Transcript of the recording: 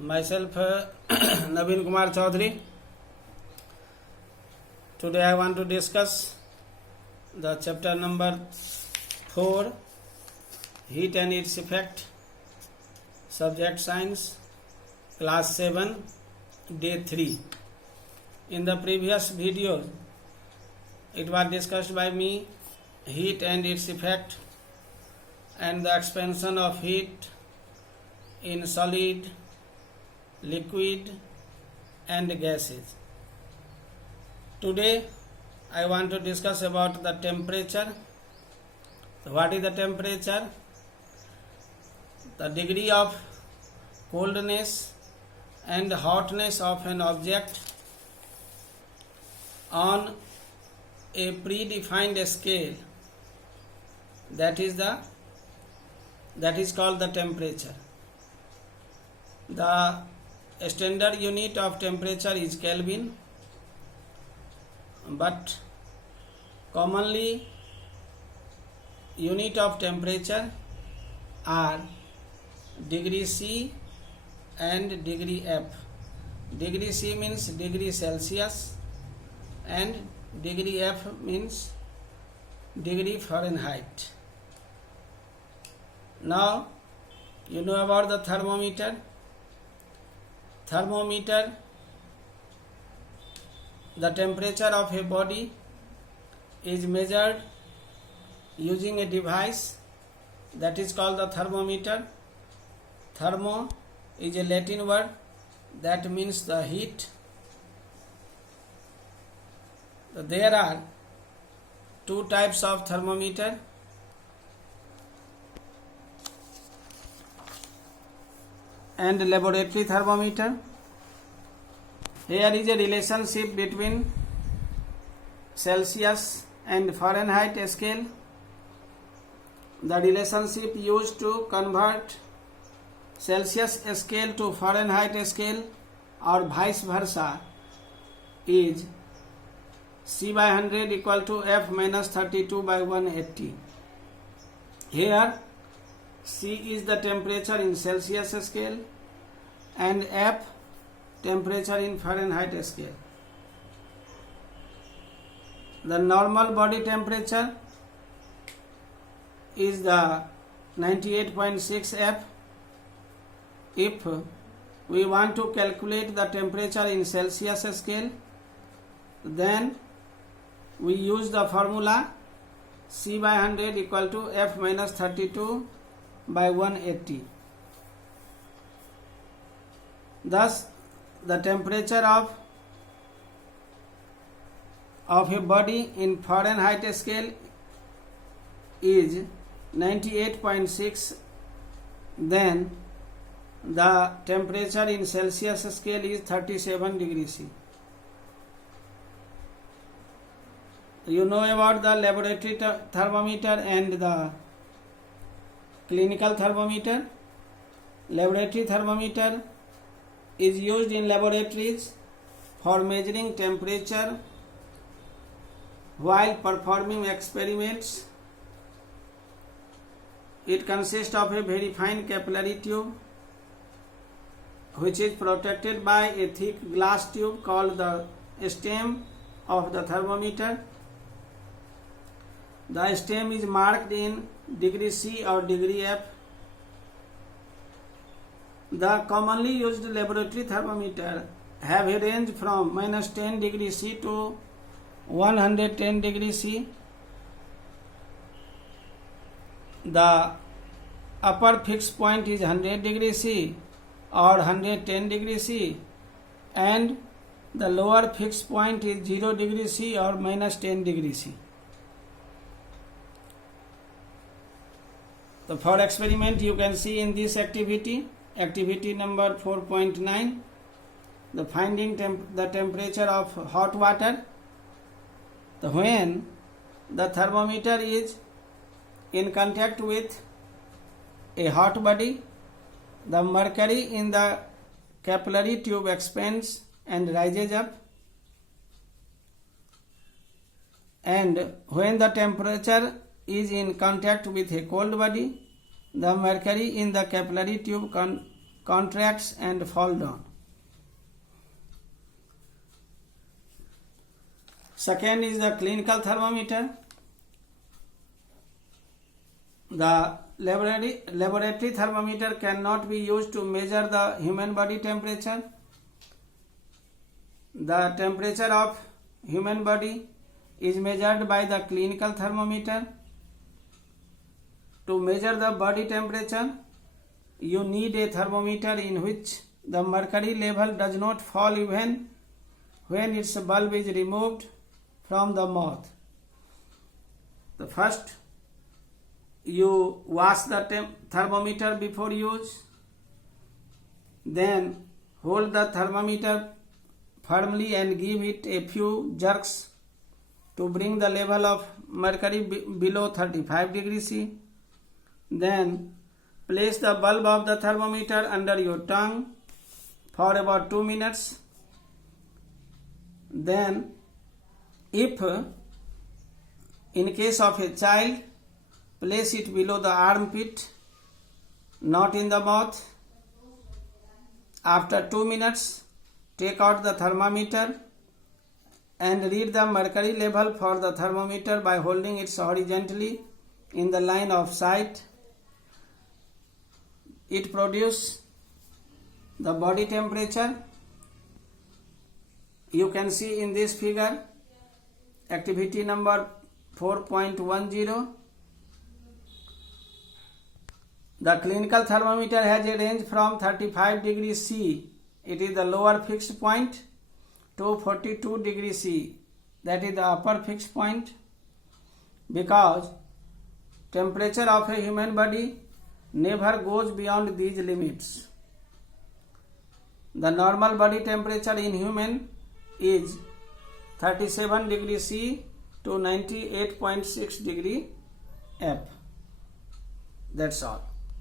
Myself, Naveen Kumar Chaudhary. Today I want to discuss the chapter number 4, Heat and its Effect, Subject Science, Class 7, Day 3. In the previous video, it was discussed by me, heat and its effect, and the expansion of heat in solid, liquid and gases. Today I want to discuss about the temperature. What is the temperature? The degree of coldness and hotness of an object on a predefined scale. That is called the temperature. The standard unit of temperature is Kelvin, but commonly unit of temperature are degree C and degree F. Degree C means degree Celsius and degree F means degree Fahrenheit. Now you know about the thermometer. Thermometer, the temperature of a body is measured using a device that is called the thermometer. Thermo is a Latin word that means the heat. There are two types of thermometer. And laboratory thermometer. Here is a relationship between Celsius and Fahrenheit scale. The relationship used to convert Celsius scale to Fahrenheit scale or vice versa is C by 100 equal to F minus 32 by 180. Here C is the temperature in Celsius scale and F temperature in Fahrenheit scale. The normal body temperature is the 98.6 F. If we want to calculate the temperature in Celsius scale, then we use the formula C by 100 equal to F minus 32 by 180. Thus, the temperature of a body in Fahrenheit scale is 98.6. Then the temperature in Celsius scale is 37 degrees C. You know about the laboratory thermometer and the clinical thermometer. Laboratory thermometer is used in laboratories for measuring temperature while performing experiments. It consists of a very fine capillary tube which is protected by a thick glass tube called the stem of the thermometer. The stem is marked in degree C or degree F. The commonly used laboratory thermometer have a range from minus 10 degrees C to 110 degrees C. The upper fixed point is 100 degrees C or 110 degrees C, and the lower fixed point is 0 degrees C or minus 10 degrees C. So for experiment you can see in this activity number 4.9, the finding the temperature of hot water. When the thermometer is in contact with a hot body, the mercury in the capillary tube expands and rises up, and when the temperature is in contact with a cold body, the mercury in the capillary tube contracts and fall down. Second is the clinical thermometer. The laboratory thermometer cannot be used to measure the human body temperature. The temperature of human body is measured by the clinical thermometer. To measure the body temperature, you need a thermometer in which the mercury level does not fall even when its bulb is removed from the mouth. The first, you wash the thermometer before use. Then hold the thermometer firmly and give it a few jerks to bring the level of mercury below 35 degrees C. Then place the bulb of the thermometer under your tongue for about 2 minutes. Then, if in case of a child, place it below the armpit, not in the mouth. After 2 minutes, take out the thermometer and read the mercury level for the thermometer by holding it horizontally in the line of sight. It produces the body temperature. You can see in this figure, activity number 4.10. The clinical thermometer has a range from 35 degrees C, it is the lower fixed point, to 42 degrees C, that is the upper fixed point, because temperature of a human body never goes beyond these limits. The normal body temperature in human is 37 degrees C to 98.6 degree F. That's all.